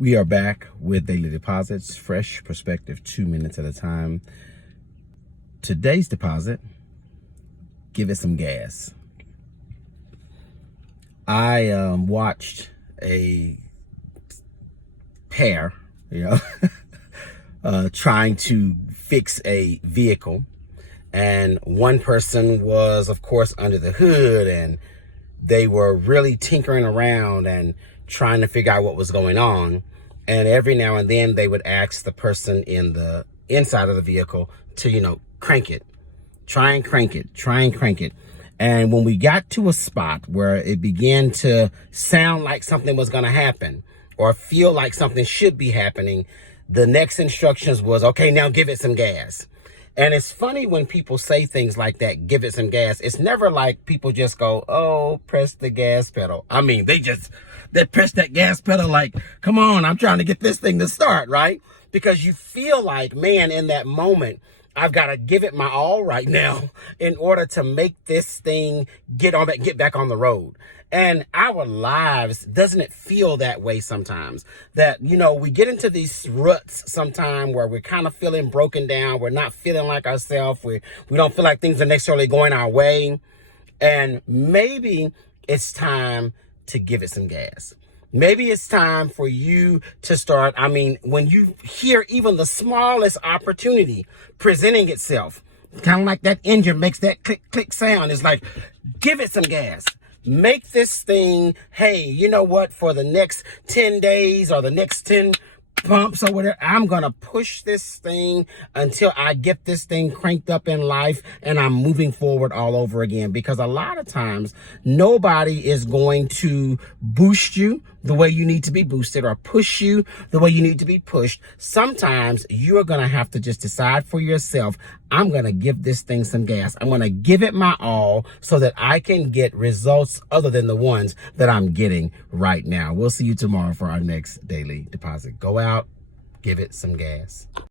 We are back with daily deposits, fresh perspective, 2 minutes at a time. Today's deposit, give it some gas. I watched a pair, trying to fix a vehicle. And one person was, of course, under the hood, and they were really tinkering around and trying to figure out what was going on. And every now and then they would ask the person in the inside of the vehicle to, crank it, try and crank it. And when we got to a spot where it began to sound like something was going to happen or feel like something should be happening, the next instructions was, okay, now give it some gas. And it's funny when people say things like that, give it some gas. It's never like people just go, oh, press the gas pedal. I mean, they press that gas pedal like, come on, I'm trying to get this thing to start, right? Because you feel like, man, in that moment, I've got to give it my all right now in order to make this thing get back on the road. And our lives, doesn't it feel that way sometimes? That, we get into these ruts sometime where we're kind of feeling broken down. We're not feeling like ourselves. We don't feel like things are necessarily going our way. And maybe it's time to give it some gas. Maybe it's time for you to start. I mean, when you hear even the smallest opportunity presenting itself, kind of like that engine makes that click, click sound. It's like, give it some gas. Make this thing, hey, you know what? For the next 10 days or the next 10 pumps or whatever, I'm going to push this thing until I get this thing cranked up in life and I'm moving forward all over again. Because a lot of times, nobody is going to boost you the way you need to be boosted or push you the way you need to be pushed. Sometimes you are going to have to just decide for yourself, I'm going to give this thing some gas. I'm going to give it my all so that I can get results other than the ones that I'm getting right now. We'll see you tomorrow for our next daily deposit. Go out, give it some gas.